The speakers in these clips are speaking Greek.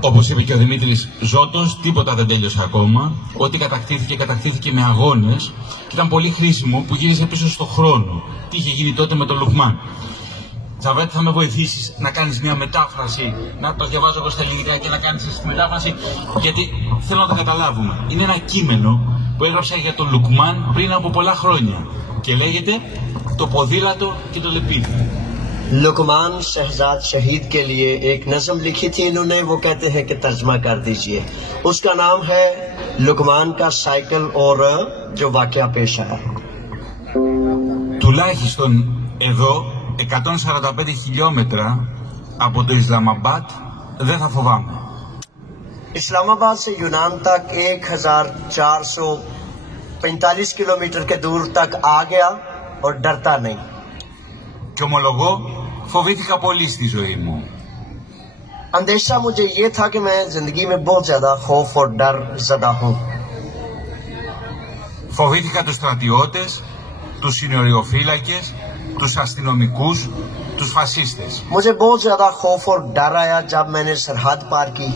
Όπως είπε και ο Δημήτρης Ζώτος, τίποτα δεν τέλειωσε ακόμα. Ό,τι κατακτήθηκε με αγώνες και ήταν πολύ χρήσιμο που γύρισε πίσω στον χρόνο. Τι είχε γίνει τότε με τον Λουκμάν. Τζαβέτ, θα με βοηθήσεις να κάνεις μια μετάφραση, να το διαβάζω εγώ στα ελληνικά και να κάνεις τη μετάφραση, γιατί θέλω να το καταλάβουμε. Είναι ένα κείμενο που έγραψα για τον Λουκμάν πριν από πολλά χρόνια και λέγεται «Το ποδήλατο και το λεπίδι». लुकमान शहजाद शहीद के लिए एक नज़म लिखी थी इन्होंने, वो कहते हैं कि तर्जमा कर दीजिए। उसका नाम है लुकमान का साइकिल और जो वाकया पेश आया। Τουλάχιστον εδώ 145 χιλιόμετρα από το Ισλαμαμπάτ δεν θα φοβάμαι. इस्लामाबाद से यूनान तक 1445 किलोमीटर के दूर तक आ गया और डरता नहीं। Και ομολογώ, φοβήθηκα πολύ στη ζωή μου. अंदेशा मुझे ये था कि मैं जिंदगी में बहुत ज्यादा खौफ और डर ज़दा हूँ। Φοβήθηκα τους στρατιώτες, τους συνοριοφύλακες, τους αστυνομικούς, τους φασίστες. मुझे बहुत ज्यादा खौफ और डर आया जब मैंने सरहद पार की,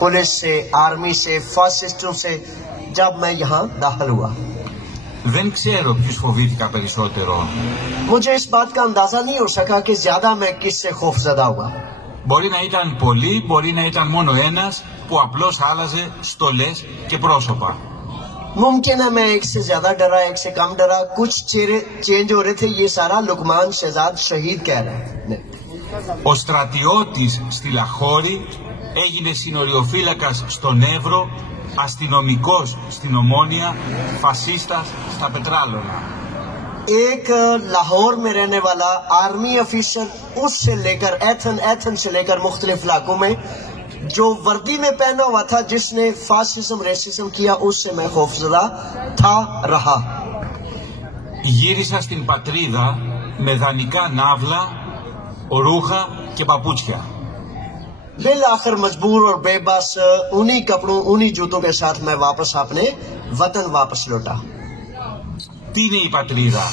पुलिस से, आर्मी से, फासिस्टों से, जब मैं यहाँ दाखिल हुआ। Δεν ξέρω ποιους φοβήθηκα περισσότερο. मुझे इस बात का अंदाजा नहीं हो सका कि ज्यादा मैं किससे खौफजदा हुआ। Μπορεί να ήταν πολλοί, μπορεί να ήταν μόνο ένας που απλώς άλλαζε στολές και πρόσωπα. मुमकिन है मैं एक से ज्यादा डरा, एक से कम डरा, कुछ चेहरे चेंज हो रहे थे। ये सारा लुकमान शहजाद शहीद कह रहे हैं। Ο στρατιώτης στη Λαχώρη έγινε συνοριοφύλακας στον Εύρο, αστυνομικός στην Ομόνια, φασίστας στα Πετράλωνα. एक लाहौर में रहने वाला आर्मी ऑफिसर उससे लेकर एथन से लेकर मुख्तलिफ इलाकों में जो वर्दी में पहना हुआ था, जिसने फासिज्म रेसिज्म किया, उससे मैं खौफजदा था रहा। Γύρισα στην πατρίδα με δανεικά ναύλα, ρούχα και παπούτσια. बिल आखिर मजबूर और बेबस उन्हीं कपड़ों उन्हीं जूतों के साथ मैं वापस अपने वतन वापस लौटा। Τι είναι η πατρίδα?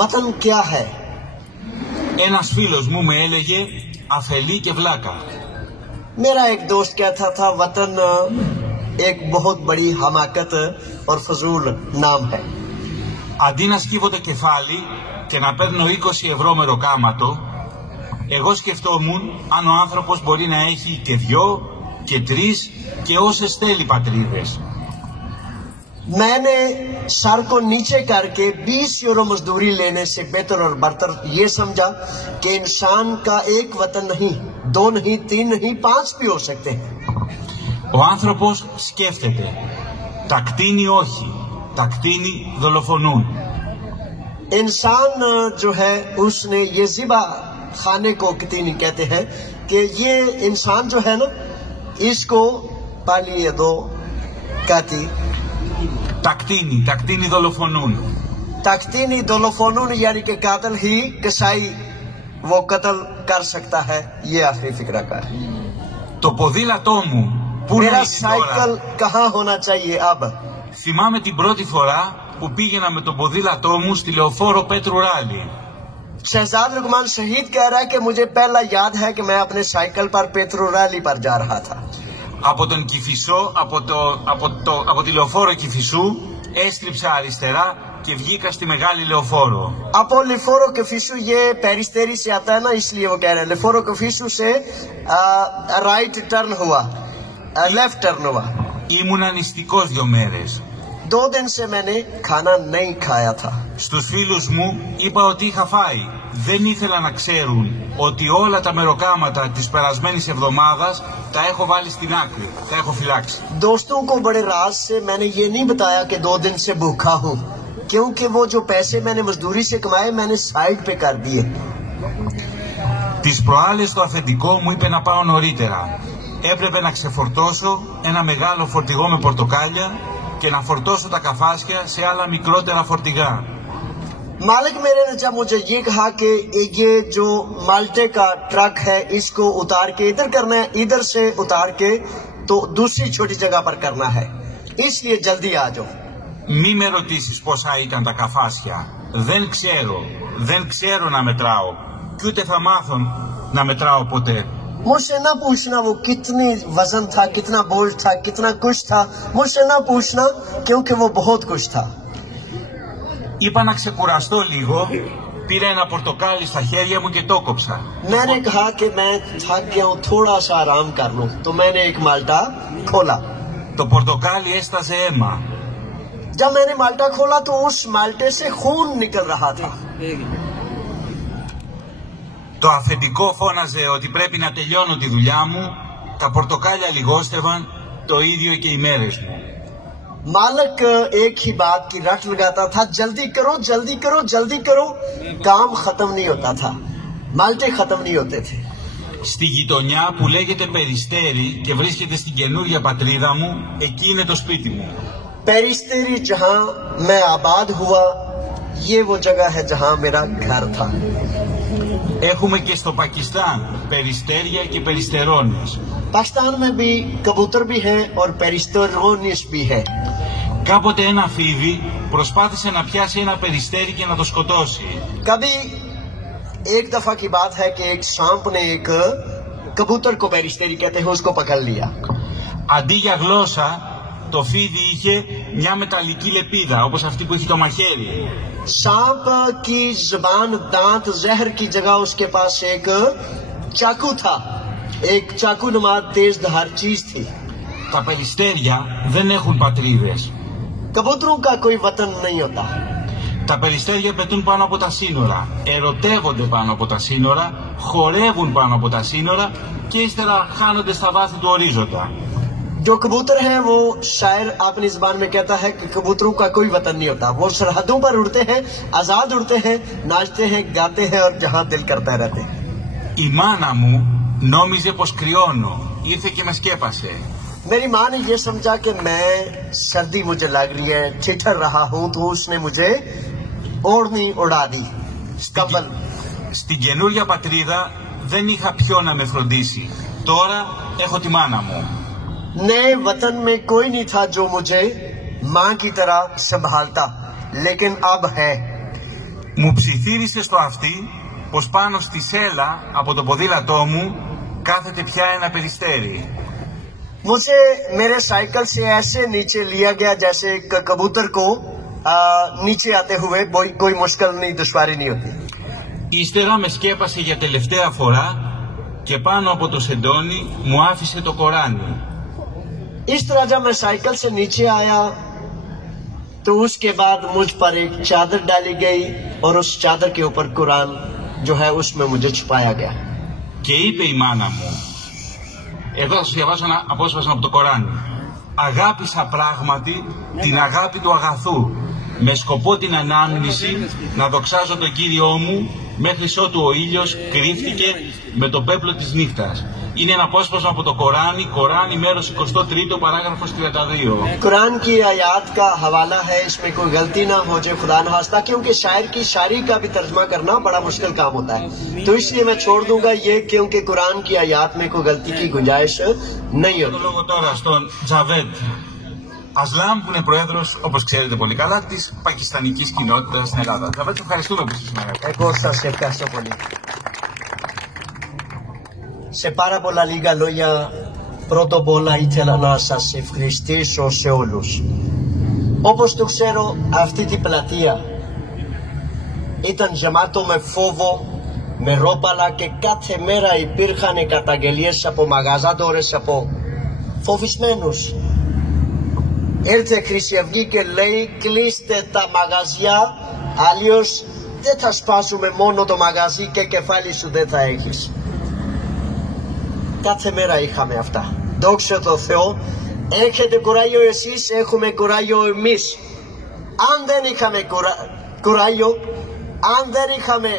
वतन क्या है? Ένας φίλος μου με έλεγε αφελή και βλάκα. मेरा एक दोस्त कहता था वतन एक बहुत बड़ी हमाकत और फजूल नाम है। Αντί να σκύβω το κεφάλι και να παίρνω 20 ευρώ μεροκάματο, εγώ σκεφτόμουν αν ο άνθρωπος μπορεί να έχει και 2 και 3 και όσες θέλει πατρίδες. मैंने सर को नीचे करके 20 यूरो मजदूरी लेने से बेहतर और बरतर ये समझा कि इंसान का एक वतन नहीं, 2 नहीं, 3 नहीं, 5 भी हो सकते हैं। Ο άνθρωπος σκέφτεται. Τα κτίνη όχι. Τα κτίνη δολοφονούν. इंसान जो है उसने ये जिबा खाने को कीनी कहते हैं कि ये इंसान जो है ना, इसको पाली दो कहती Τα κτίνη δολοφονούν. तख्तीनी दोलोफोनून यानी कि कातिल ही कसाई वो कत्ल कर सकता है। ये आखिरी फिक्रा का है। Το ποδήλατό μου που मेरा είναι साइकिल τώρα? कहाँ होना चाहिए अब? Θυμάμαι την πρώτη φορά που πήγαινα με το ποδήλατό μου στη λεωφόρο Πέτρου Ράλι. शहजाद लुकमान शहीद कह रहा है कि मुझे पहला याद है कि मैं अपने साइकिल पर पेट्रो रैली पर जा रहा था। Από τον Κηφισό, από τη λεωφόρο Κηφισού έστριψα αριστερά και βγήκα στη μεγάλη λεωφόρο. Από लिफोरो कफिसू ये पेरिस्तेरी से आता है ना, इसलिए वो कह रहे हैं लिफोरो कफिसू से राइट टर्न हुआ, लेफ्ट टर्न हुआ। Ήμουνα νηστικός 2 μέρες. 2 दिन से मैंने खाना नहीं खाया था। Στους φίλους μου είπα ότι είχα φάει. Δεν ήθελα να ξέρουν ότι όλα τα μεροκάματα της περασμένης εβδομάδας τα έχω βάλει στην άκρη, τα έχω φυλάξει. दोस्तों को बड़े राज से मैंने ये नहीं बताया कि 2 दिन से भूखा हूँ, क्योंकि वो जो पैसे मैंने मजदूरी से कमाए मैंने साइड पे कर दिए। Τις προάλλες το αφεντικό μου είπε να πάω νωρίτερα. Έπρεπε να ξεφορτώσω ένα μεγάλο φορτηγό με πορτοκάλια και να φορτώσω τα καφάσια σε άλλα μικρότερα φορτηγά. मालिक मेरे ने जब मुझे ये कहा कि ये जो माल्टे का ट्रक है इसको उतार के इधर करना है, इधर से उतार के तो दूसरी छोटी जगह पर करना है, इसलिए जल्दी आ जाओ। Μη με ρωτήσεις πόσα ήταν τα καφάσια. Δεν ξέρω να μετράω. Κι ούτε θα μάθω να μετράω ποτέ. मुझसे ना पूछना वो कितनी वजन था, कितना बोझ था, कितना कुछ था, मुझसे ना पूछना क्योंकि वो बहुत कुछ था. Είπα να ξεκουραστώ λίγο, πήρα ένα πορτοκάλι στα χέρια μου και το κόψα. मैंने कहा कि मैं थक गया हूँ, थोड़ा सा आराम कर लूं, तो मैंने एक माल्टा खोला. Το πορτοκάλι έσταζε αίμα. जब मैंने माल्टा खोला तो उस माल्टे से खून निकल रहा था. Το αφεντικό φώναζε ότι πρέπει να τελειώνω τη δουλειά μου, τα πορτοκάλια λιγόστευαν, το ίδιο και οι μέρες μου. मालिक एक ही बात की रट लगाता था, जल्दी करो जल्दी करो जल्दी करो, काम खत्म नहीं होता था, माल्टे खत्म नहीं होते थे. Στη γειτονιά που λέγεται Περιστέρι και βρίσκεται στην καινούργια πατρίδα μου, εκεί είναι το σπίτι μου. पेरिस्तेरी जहां मैं आबाद हुआ, ये वो जगह है जहां मेरा घर था. Έχουμε και στο Πακιστάν περιστέρια και περιστερώνες. पाकिस्तान में भी कबूतर भी है और पेरिस्टेरोनिस भी है. Κάποτε ένα φίδι προσπάθησε να πιάσει ένα περιστέρι και να το σκοτώσει. कभी एक दफा की बात है कि एक सांप ने एक कबूतर को पेरिस्टेरी कहते हैं उसको पकड़ लिया. Αντί για γλώσσα, το φίδι είχε μια μεταλλική λεπίδα, όπως αυτή που έχει το μαχαίρι. सांप की जुबान दांत जहर की जगह उसके पास एक चाकू था, एक चाकू नुमा तेज धार चीज थी. Τα περιστέρια δεν έχουν πατρίδες. कबूतरों का कोई वतन नहीं होता. Τα περιστέρια πετούν πάνω από τα σύνορα, ερωτεύονται πάνω από τα σύνορα, χορεύουν πάνω από τα σύνορα και ύστερα χάνονται στα βάθη του ορίζοντα. जो कबूतर है वो शायर अपनी जुबान में कहता है कि कबूतरों का कोई वतन नहीं होता, वो सरहदों पर उड़ते हैं, आजाद उड़ते हैं, नाचते हैं, गाते हैं और जहां दिल करता रहते हैं. Η μάνα μου νόμιζε πως κρυώνω, ήρθε και με σκέπασε. मेरी माँ ने ये समझा कि मैं सर्दी मुझे लग रही है, ठिठर रहा हूँ, तो उसने मुझे ओढ़नी उड़ा दी. कंबल. Στην καινούρια πατρίδα δεν είχα ποιον να με φροντίσει. Τώρα έχω τη μάνα μου. नए वतन में कोई नहीं था जो मुझे माँ की तरह संभालता, लेकिन अब है. Μου ψιθύρισε στο αυτί πως πάνω στη σέλα από το ποδήλατό μου κάθεται πια ένα περιστέρι. मुझे मेरे साइकिल से ऐसे नीचे लिया गया जैसे कबूतर को नीचे आते हुए कोई मुश्किल नहीं, दुश्वारी नहीं होती. Ύστερα με σκέπασε για τελευταία φορά και πάνω από το σεντόνι μου άφησε το Κοράνι. इस तरह जब मैं साइकिल से नीचे आया तो उसके बाद मुझ पर एक चादर डाली गई और उस चादर के ऊपर कुरान जो है उसमें मुझे छुपाया गया. Και είπε η μάνα μου, εδώ θα σου διαβάσω ένα απόσπασμα από το Κοράνι. Αγάπησα πράγματι την αγάπη του αγαθού, με σκοπό την ανάμνηση να δοξάζω τον Κύριό μου μέχρι ότου ο ήλιος κρύφτηκε με το πέπλο της νύχτας. Είναι ένα απόσπασμα από το Κοράνι μέρος 23 παράγραφος 32. कुरान की आयात का हवाला है, इसमें कोई गलती ना हो जाए खुदा न खास्ता, क्योंकि शायर की शायरी का भी तर्जमा करना बड़ा मुश्किल काम होता है, तो इसलिए मैं छोड़ दूंगा ये, क्योंकि कुरान की आयात में कोई गलती की गुंजाइश नहीं Το होती. λόγο τώρα στον Τζαβέντ Ασλάμ, που είναι πρόεδρος, όπως ξέρετε πολύ καλά, της πακιστανικής κοινότητας στην Ελλάδα. Τζαβέντ, ευχαριστούμε που ήσασταν σήμερα. Εγώ σας ευχαριστώ πολύ. Σε πάρα πολλά λίγα λόγια, πρώτο απ' όλα ήθελα να σας ευχαριστήσω σε όλους. Όπως το ξέρω, αυτή την πλατεία ήταν γεμάτο με φόβο, με ρόπαλα και κάθε μέρα υπήρχαν καταγγελίες από μαγαζάτορες, από φοβισμένους. Ήρθε Χρυσή Αυγή και λέει κλείστε τα μαγαζιά, αλλιώς δεν θα σπάσουμε μόνο το μαγαζί και κεφάλι σου δεν θα έχεις. Κάθε μέρα είχαμε αυτά. Δόξα τω Θεώ, έχετε κουράγιο εσείς, έχουμε κουράγιο εμείς. Αν δεν είχαμε κουράγιο, αν δεν είχαμε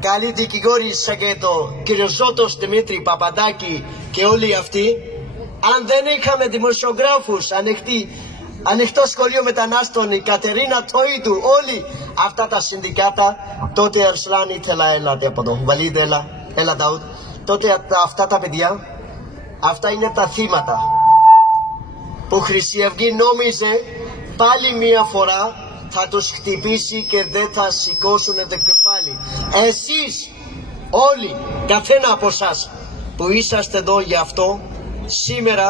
καλή δικηγόρη σαν και το κύριο Ζώτος Δημήτρη Παπαντάκη και όλοι αυτοί, αν δεν είχαμε δημοσιογράφους, ανοιχτό σχολείο μετανάστων, η Κατερίνα Τοΐδου, όλοι αυτά τα συνδικάτα, τότε Αρσλάν ήθελα, έλατε από εδώ, Βαλίδ, έλα Νταούτ. Τότε αυτά τα παιδιά, αυτά είναι τα θύματα που Χρυσή Αυγή νόμιζε πάλι μία φορά θα τους χτυπήσει και δεν θα σηκώσουν το κεφάλι. Εσείς όλοι, καθένα από εσάς, που είσαστε εδώ γι' αυτό. Σήμερα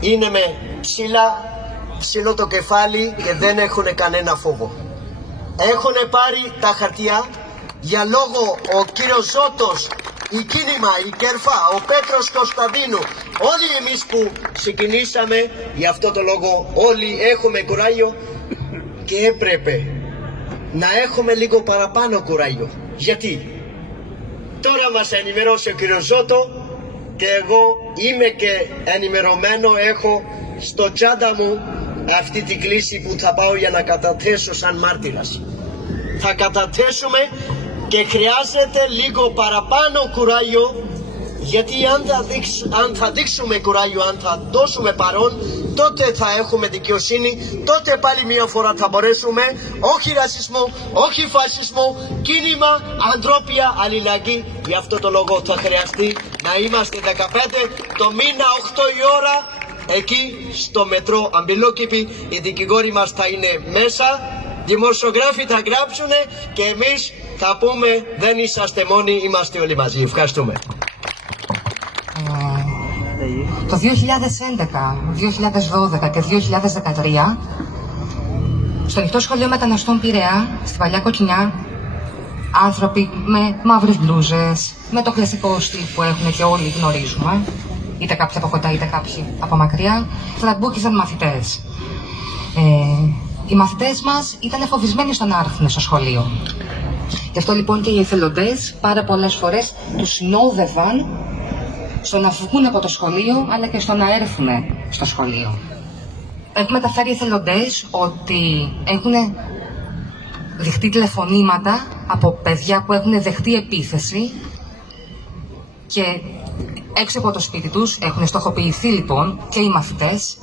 είναι με ψηλό το κεφάλι και δεν έχουν κανένα φόβο. Έχουν πάρει τα χαρτιά για λόγο ο κύριος Ζώτος, η Κίνημα, η Κέρφα, ο Πέτρος Κωνσταντίνου, όλοι εμείς που ξεκινήσαμε, για αυτό το λόγο όλοι έχουμε κουράγιο και έπρεπε να έχουμε λίγο παραπάνω κουράγιο. Γιατί τώρα μας ενημερώσει ο κύριος Ζώτο και εγώ είμαι και ενημερωμένο, έχω στο τσάντα μου αυτή την κλίση που θα πάω για να καταθέσω σαν μάρτυρας. Θα καταθέσουμε και χρειάζεται λίγο παραπάνω κουράγιο, γιατί αν θα δείξουμε κουράγιο, αν θα δώσουμε παρόν, τότε θα έχουμε δικαιοσύνη, τότε πάλι μια φορά θα μπορέσουμε, όχι ρατσισμό, όχι φασισμό, κίνημα, ανθρώπια, αλληλεγγύη. Γι' αυτό το λόγο θα χρειαστεί να είμαστε 15 το μήνα 8 η ώρα, εκεί στο μετρό Αμπυλόκηπη. Οι δικηγόροι μας θα είναι μέσα, δημοσιογράφοι θα γράψουν και εμείς θα πούμε δεν είσαστε μόνοι, είμαστε όλοι μαζί. Ευχαριστούμε. Το 2011, 2012 και 2013 στο Ανοιχτό Σχολείο Μεταναστών Πειραιά, στη Παλιά Κοκκινιά, άνθρωποι με μαύρες μπλούζες, με το κλασικό στυλ που έχουν και όλοι γνωρίζουμε, είτε κάποιοι από κοντά είτε κάποιοι από μακριά, φλαμπούκιζαν μαθητές. Οι μαθητές μας ήταν φοβισμένοι στο να έρθουν στο σχολείο. Γι' αυτό λοιπόν και οι εθελοντές πάρα πολλές φορές τους συνόδευαν στο να βγουν από το σχολείο, αλλά και στο να έρθουν στο σχολείο. Έχουν μεταφέρει οι εθελοντές ότι έχουν δεχτεί τηλεφωνήματα από παιδιά που έχουν δεχτεί επίθεση και έξω από το σπίτι τους έχουν στοχοποιηθεί λοιπόν και οι μαθητές.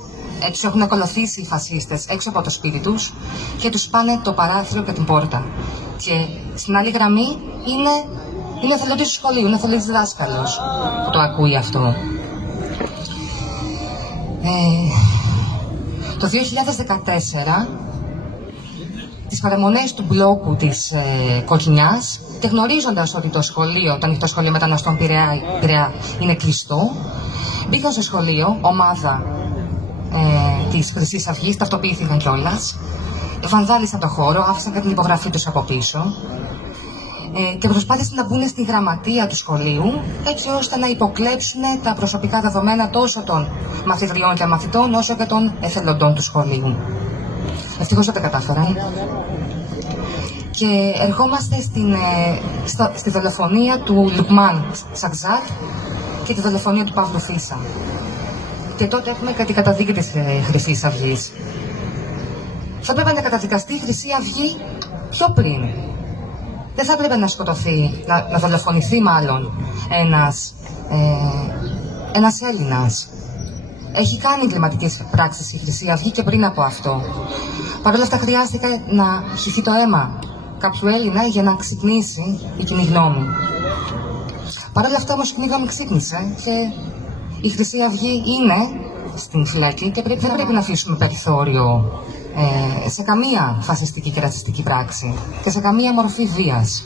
Τους έχουν ακολουθήσει οι φασίστες έξω από το σπίτι τους και τους πάνε το παράθυρο και την πόρτα. Και στην άλλη γραμμή είναι ο εθελοντής του σχολείου, είναι ο εθελοντής δάσκαλος που το ακούει αυτό. Το 2014, τις παραμονές του μπλόκου της Κοκκινιάς και γνωρίζοντας ότι το Ανοιχτό Σχολείο Μεταναστών Πειραιά είναι κλειστό, μπήκαν στο σχολείο ομάδα της Χρυσής Αυγής, ταυτοποιήθηκαν κιόλας, βανδάλισαν το χώρο, άφησαν και την υπογραφή τους από πίσω και προσπάθησαν να μπουν στη γραμματεία του σχολείου, έτσι ώστε να υποκλέψουν τα προσωπικά δεδομένα τόσο των μαθητριών και μαθητών όσο και των εθελοντών του σχολείου. Ευτυχώς δεν τα κατάφεραν. Και ερχόμαστε στη δολοφονία του Λουκμάν Σακζάτ και τη δολοφονία του Παύλου Φίσα. Και τότε έχουμε και την καταδίκη της Χρυσής Αυγής. Θα έπρεπε να καταδικαστεί η Χρυσή Αυγή πιο πριν. Δεν θα έπρεπε να σκοτωθεί, να δολοφονηθεί μάλλον ένας Έλληνας. Έχει κάνει εγκληματικές πράξεις η Χρυσή Αυγή και πριν από αυτό. Παρ' όλα αυτά χρειάστηκε να χυθεί το αίμα κάποιου Έλληνα για να ξυπνήσει η κοινή γνώμη. Παρ' όλα αυτά όμως η κοινή γνώμη ξύπνησε και η Χρυσή Αυγή είναι στην φυλακή και δεν πρέπει να αφήσουμε περιθώριο σε καμία φασιστική και ρατσιστική πράξη και σε καμία μορφή βίας.